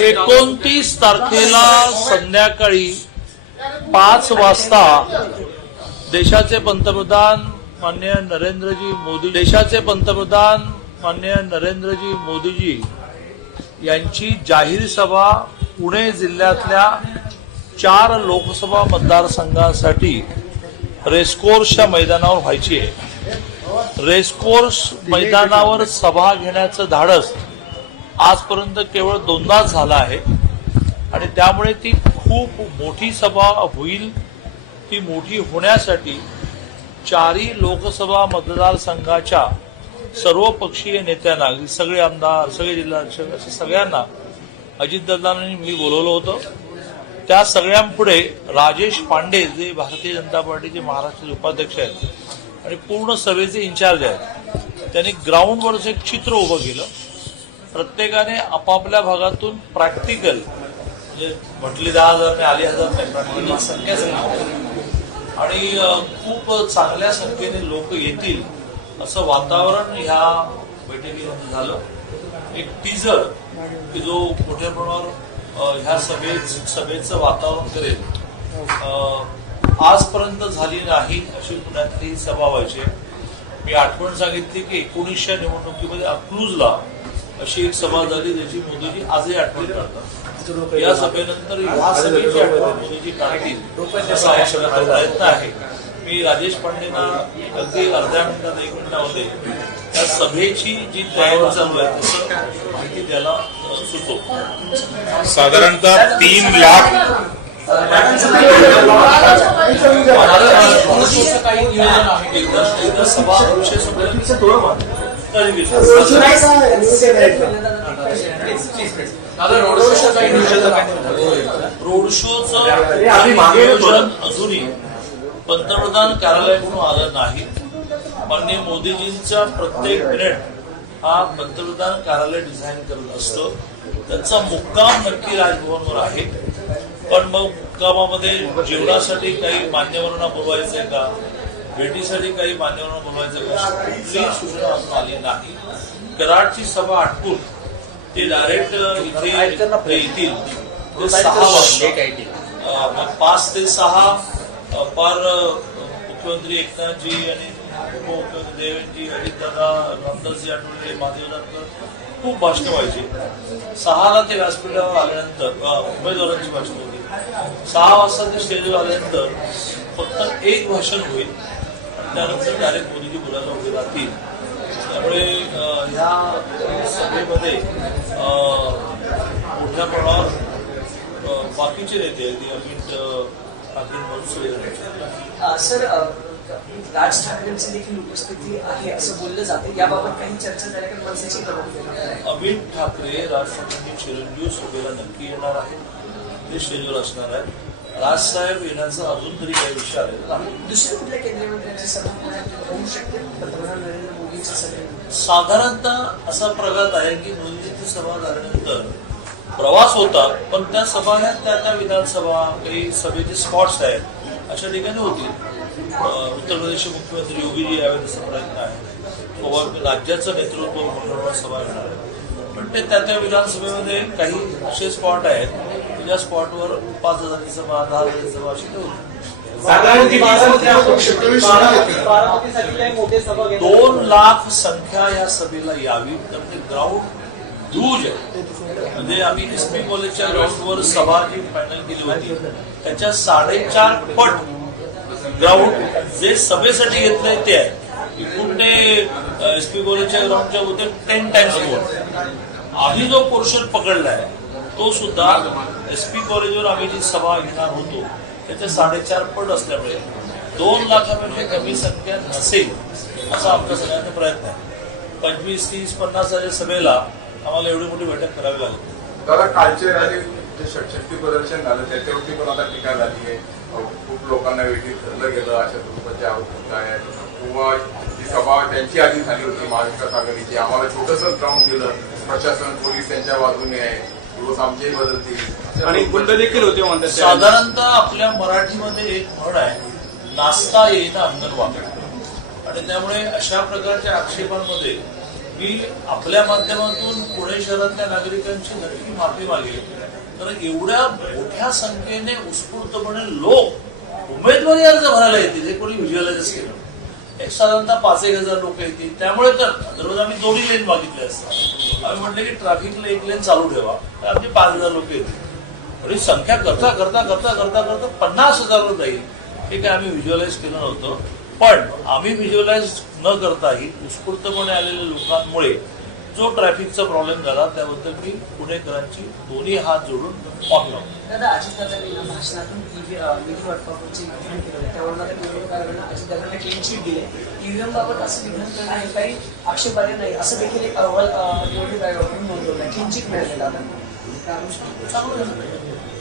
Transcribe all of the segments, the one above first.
एकोणतीस तारखेला संध्याकाळी पाच वाजता देशाचे पंतप्रधान मान्य नरेंद्रजी मोदी देशाचे पंतप्रधान मान्य नरेंद्रजी मोदीजी यांची जाहीर सभा पुणे जिल्ह्यातल्या चार लोकसभा मतदारसंघांसाठी रेसकोर्सच्या मैदानावर व्हायची आहे. रेसकोर्स मैदानावर सभा घेण्याचं धाडस आजपर्यंत केवळ दोनदाच झालं आहे. आणि त्यामुळे ती खूप मोठी सभा होईल. ती मोठी होण्यासाठी चारही लोकसभा मतदारसंघाच्या सर्व पक्षीय नेत्यांना सगळे आमदार सगळे जिल्हाध्यक्ष सगळ्यांना सगळ्यांना अजितदादांनी मी बोलवलं होतं. त्या सगळ्यांपुढे राजेश पांडे जे भारतीय जनता पार्टीचे महाराष्ट्राचे उपाध्यक्ष आहेत आणि पूर्ण सभेचे इन्चार्ज आहेत. त्यांनी ग्राउंडवरचं एक चित्र उभं केलं. प्रत्येकाने आपापल्या भागातून प्रॅक्टिकल म्हणजे म्हटली दहा हजार नाही आली हजार नाही प्रॅक्टिकल संख्या सांगितली आणि खूप चांगल्या संख्येने लोक येतील असं वातावरण ह्या बैठकीमध्ये झालं. एक टीजर की जो मोठ्या प्रमाणावर ह्या सभे सभेचं वातावरण करेल. आजपर्यंत झाली नाही अशी पुण्यातली सभा व्हायची. मी आठवण सांगितली की एकोणीसशे निवडणुकीमध्ये अक्लूजला अशी एक सभा झाली ज्याची मोदीजी आजही आठवण करतात. या सभेनंतर ह्या सभेची आठवण मोदीजी काढतील असा आमचा प्रयत्न आहे. मी राजेश पांडेंना अगदी अर्ध्या मिनिटात एक मिनिटामध्ये त्या सभेची जी तयारी चालू आहे तसं माहिती द्यायला अ, सुचतो साधारणतः तीन लाख एकदा एकदा सभा विषय तरी विषय. रोड शोचं नियोजन अजूनही पंतप्रधान कार्यालयाकडून आलं नाही माननीय मोदीजींचा प्रत्येक मिनिट हा पंतप्रधान कार्यालय डिझाईन करत असतं त्यांचा मुक्काम नक्की राजभवनवर आहे पण मग मुक्कामामध्ये जेवणासाठी काही मान्यवरांना बोलवायचंय का भेटीसाठी काही मान्यवरांना बोलवायचं कुठलीही सूचना अजून आली नाही. कराडची सभा आटपून ते डायरेक्ट इथे येतील. ते सहा वाजता पाच ते सहा पार मुख्यमंत्री एकनाथजी आणि उपमुख्यमंत्री देवेंद्रजी अजितदादा रामदासजी आठवले महादेव जानकर खूप भाषणं व्हायची. सहाला ते व्यासपीठावर आल्यानंतर उमेदवारांची भाषण होती. सहा वाजता ते स्टेजवर आल्यानंतर फक्त एक भाषण होईल. त्यानंतर डायरेक्ट मोदीजी बोलायला उभे राहतील. त्यामुळे ह्या सभेमध्ये मोठ्या प्रमाणावर बाकीचे नेते अमित ठाकरे अ, सर राज ठाकरेंची देखील उपस्थिती आहे असं बोललं जाते. याबाबत काही चर्चा झाल्या मनसेची अमित ठाकरे राज ठाकरेंनी चिरंजीव सभेला नक्की येणार आहेत. ते स्टेजवर असणार आहेत. राजसाहेब येण्याचा अजून तरी काही विचार आलेला कुठल्या केंद्रीय मंत्र्यांची साधारणतः असा प्रघात आहे की मोदींची सभा झाल्यानंतर प्रवास होता पण त्या सभा ह्या त्या त्या विधानसभा काही सभेचे स्पॉट्स आहेत. अशा ठिकाणी होतील उत्तर प्रदेशचे मुख्यमंत्री योगीजी यावेळी तसा प्रयत्न आहे. किंवा राज्याचं नेतृत्व मोठ्या सभा येणार आहे. पण ते त्या त्या विधानसभेमध्ये काही असे स्पॉट आहेत. ज्या स्पॉटवर पाच हजाराची सभा दहा हजाराची सभा अशी सभा दोन लाख संख्या या सभेला यावी. तर ते ग्राउंड ह्यूज आहे. म्हणजे आम्ही एस पी कॉलेजच्या ग्राउंडवर सभा जी फायनल केली होती. त्याच्या साडेचार पट ग्राउंड जे सभेसाठी घेतलंय ते आहे. ते एस पी कॉलेजच्या ग्राउंडच्या होते टेन टाइम्स आधी जो पोर्शन पकडलाय तो सुद्धा एस पी कॉलेजवर आम्ही जी सभा घेणार होतो त्याचे साडेचार पट असल्यामुळे दोन लाखापेक्षा कमी संख्या नसेल असा आमचा सगळ्यांचा प्रयत्न आहे. पंचवीस तीस पन्नास हजार सभेला आम्हाला एवढी मोठी बैठक करावी लागेल. दादा कालचे राजे जे शक्ती प्रदर्शन झालं त्याच्यावरती पण आता टीका झाली आहे. खूप लोकांना वेगळी धरलं गेलं अशा स्वरूपाचे आवश्यकता आहे किंवा जी सभा त्यांची आधी झाली होती महाविकास आघाडीची आम्हाला छोटस ग्राउंड दिलं. प्रशासन पोलीस त्यांच्या बाजूने आहे. दिवस आमचेही बदलतील. आणि गुंड देखील होते म्हणतात साधारणतः आपल्या मराठीमध्ये एक म्हण आहे नाचता येईना अंगण वाकड. आणि त्यामुळे अशा प्रकारच्या आक्षेपांमध्ये मी आपल्या माध्यमातून पुणे शहरातल्या नागरिकांची नक्की माफी मागेल. तर एवढ्या मोठ्या संख्येने उत्स्फूर्तपणे लोक उमेदवारी अर्ज भरायला येतील हे कोणी व्हिज्युअलाइज केलं एक साधारणतः पाच एक हजार लोक येतील. त्यामुळे तर दररोज आम्ही दोन्ही लेन मागितले असतात. आम्ही म्हटले की ट्रॅफिकला एक लेन चालू ठेवा तर आमचे पाच हजार लोक येतील. आणि संख्या करता करता करता करता करता पन्नास हजारवर जाईल. हे काय आम्ही व्हिज्युअलाइज केलं नव्हतं. पण आम्ही व्हिज्युअलाइज न करताही उत्स्फूर्तपणे आलेल्या लोकांमुळे जो ट्रॅफिकचा प्रॉब्लेम झाला त्याबद्दल मी पुणेकरांची दोन्ही हात जोडून माफी मागतो दादा ना भाषणातून निधी विधान केलं. त्यावरून आता क्लीन चिट दिले. असं विधान करणं हे काही आक्षेपार्ह नाही. असं देखील एक अहवाल अ, निवडणूक आयोगाकडून नोंदवला. क्लीन चिट मिळालेला आता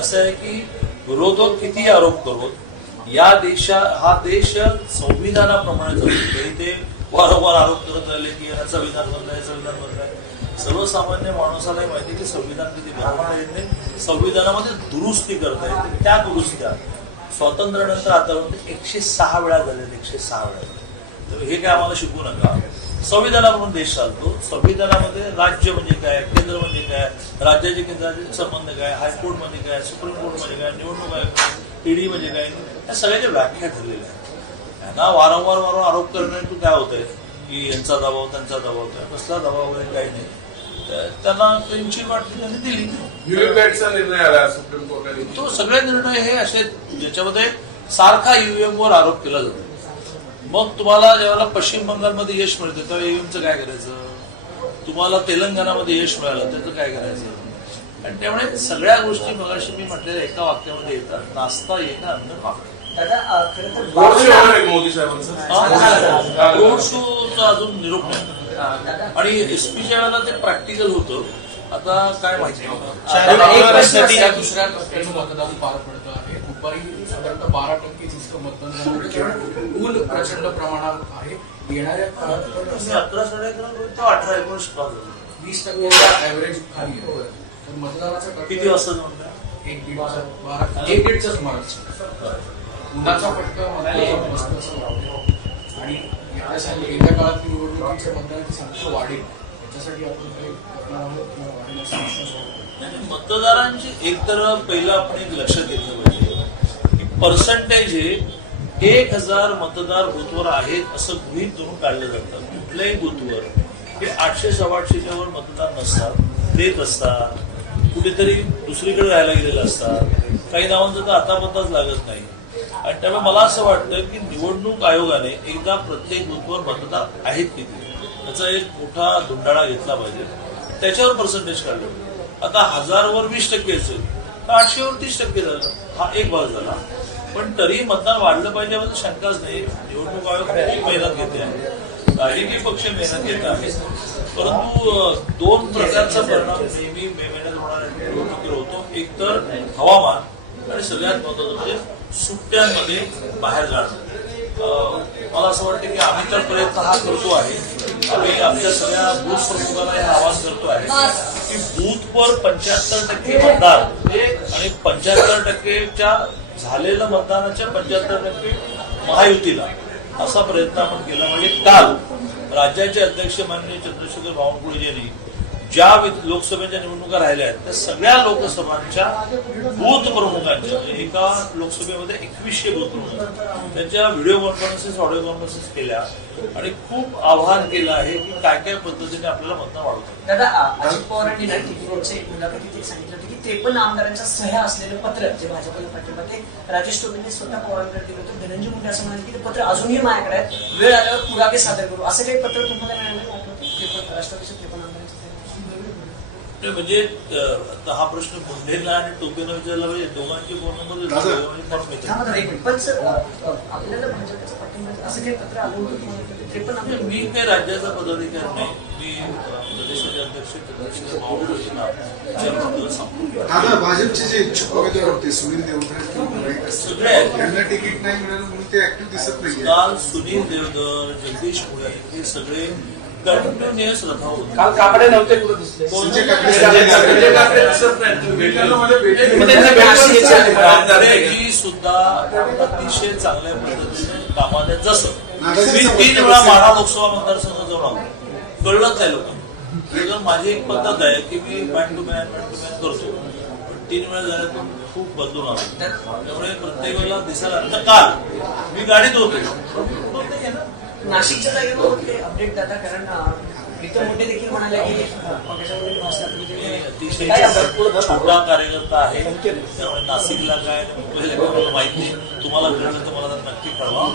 असं आहे की विरोधक किती आरोप करोत या देशा हा देश संविधानाप्रमाणे चालतो तरी ते वारंवार आरोप करत राहिले की संविधान बदलाय संविधान बंद सर्वसामान्य माणसालाही माहिती की संविधान किती नाही संविधानामध्ये दुरुस्ती करता येते. त्या दुरुस्त्या स्वातंत्र्यानंतर आतापर्यंत एकशे सहा वेळा झाले एकशे सहा वेळा. तर हे काय आम्हाला शिकू नका? संविधानावरून देश चालतो. संविधानामध्ये राज्य म्हणजे काय केंद्र म्हणजे काय राज्याचे केंद्राचे संबंध काय हायकोर्ट म्हणजे काय सुप्रीम कोर्ट म्हणजे काय निवडणूक आयोग म्हणजे ईडी म्हणजे काय या सगळ्याच्या व्याख्या ठरलेल्या आहेत. यांना वारंवार वारंवार आरोप करण्यातून काय होतंय? की यांचा दबाव त्यांचा दबाव त्या कसला दबाव वगैरे काही नाही. त्यांना क्लीनची वाटली त्यांनी दिली. व्हीव्हीपॅटचा निर्णय आला सुप्रीम कोर्टाने. तो सगळे निर्णय हे असे ज्याच्यामध्ये सारखा ईव्हीएम वर आरोप केला जातो. मग तुम्हाला जेव्हा पश्चिम बंगालमध्ये यश मिळतं तेव्हा ईव्हीएमचं काय करायचं? तुम्हाला तेलंगणामध्ये यश मिळालं त्याचं काय करायचं? आणि त्यामुळे सगळ्या गोष्टी मगाशी मी म्हटलेल्या एका वाक्यामध्ये येतात. नाचता येणं अन्न मागणं दादा खरं तर रोड शो होणार आहे मोदी साहेबांचा. रोड शोचा अजून निरोप नाही. आणि एसपीच्या वेळेला ते प्रॅक्टिकल होतं. आता काय माहिती दुसऱ्या टप्प्याचं मतदान पार पडतं आहे. दुपारी साधारणतः बारा टक्के इतकं मतदान झालं ऊन प्रचंड प्रमाणात आहे. येणाऱ्या काळात अकरा साडे अकरा अठरा एकोणीस. वीस टक्क्याचा ऍव्हरेज खाली आहे. तर मतदानाचा टक्का किती वाजता? एक दीडचा बारा एक दीडच्या सुमारास. उन्हाचा फटका मस्त असं आणि येत्या काळात निवडणुकीच्या मतदानाची संख्या वाढेल. याच्यासाठी आपण काही करणार आहोत किंवा वाढेल असं मतदारांची एक तर पहिलं आपण एक लक्षात घेतलं पाहिजे की पर्सेंटेज हे एक हजार मतदार बूथवर आहेत असं गृहित धरून काढलं जातं. कुठल्याही बूथवर. हे आठशे सव्वाशेच्या वर मतदार नसतात देत असतात कुठेतरी दुसरीकडे राहायला गेलेलं असतात. काही नावांचं तर आतापत्ताच लागत नाही. आणि त्यामुळे मला असं वाटतं की निवडणूक आयोगाने एकदा प्रत्येक बुथवर मतदार आहेत किती त्याचा एक मोठा धुंडाळा घेतला पाहिजे. त्याच्यावर पर्सेंटेज काढलं. आता हजारवर वीस टक्के असेल तर आठशेवर तीस टक्के झालं. हा एक भाग झाला. पण तरी मतदान वाढलं पाहिजे म्हणजे शंकाच नाही निवडणूक आयोग खूप मेहनत घेते आहे. राजकीय पक्ष मेहनत घेत आहे. परंतु दोन प्रकारचा परिणाम नेहमी मे महिन्यात होणार निवडणुकीवर होतो. एक तर हवामान. आणि सगळ्यात महत्वाचं म्हणजे सुट्ट्यांमध्ये बाहेर जाणं. मला असं वाटतं की आम्ही तर प्रयत्न हा करतो आहे. आम्ही आमच्या सगळ्या बूथ प्रमुखांना हा आवाज करतो आहे की बूथवर पंच्याहत्तर टक्के मतदार आणि पंच्याहत्तर टक्केच्या झालेलं मतदानाच्या पंच्याहत्तर टक्के महायुतीला असा प्रयत्न आपण केला म्हणजे काल राज्याचे अध्यक्ष माननीय चंद्रशेखर बावनकुळे यांनी ज्या लोकसभेच्या निवडणुका राहिल्या आहेत त्या सगळ्या लोकसभांच्या बूथ प्रमुखांच्या म्हणजे एका लोकसभेमध्ये एकवीसशे बूथ प्रमुख त्यांच्या व्हिडिओ कॉन्फरन्सेस ऑडिओ कॉन्फरन्सेस केल्या आणि खूप आव्हान केलं आहे की काय काय पद्धतीने आपल्याला मतदान वाढवता दादा अजित पवारांनी मुलाखतीत सांगितलं होतं की पण आमदारांच्या सह्या असलेलं पत्र जे भाजपला पाठिंबा ते राजेश टोपेंनी स्वतः पवारांकडे दिलं होतं. धनंजय मुंडे असं म्हणाले की ते पत्र अजूनही माझ्याकडे आहेत. वेळ आल्यावर पुरावे सादर करू. असं काही पत्र तुम्हाला मिळालं का आठवतं? त्रेपन्न राष्ट्रवादीच्या म्हणजे हा प्रश्न मुंढेला आणि टोपेला विचारला पाहिजे दोघांचे फोन नंबर म्हणजे मी काही राज्याचा पदाधिकारी नाही. मी प्रदेशाचे अध्यक्ष चंद्रशेखर भाजपचे जे इच्छुक उमेदवार होते सुनील देवधर किंवा मुरळी कसबे, सगळे आहेत. यांना तिकीट नाही मिळालं म्हणून ते ऍक्टिव्ह दिसत नाहीये. काल सुनील देवधर जगदीश मुळे हे सगळे काल नव्हते सुद्धा अतिशय चांगल्या पद्धतीने कामाने जसं मी तीन वेळा माढा लोकसभा मतदारसंघ जाऊन आलो. कळलंच आहे लोकांना? माझी एक पद्धत आहे की मी man to man man to man करतो. तीन वेळा झाल्यातून खूप बदलून आलो. त्यामुळे प्रत्येकाला दिसायला आता काल मी गाडीत होतो. नाशिकच्या जागेवर अपडेट दादा कारण मित्र मोठे देखील म्हणाले की म्हणजे छोटा कार्यकर्ता आहे. त्यामुळे नाशिकला काय माहिती तुम्हाला कळलं तर मला नक्की कळवा.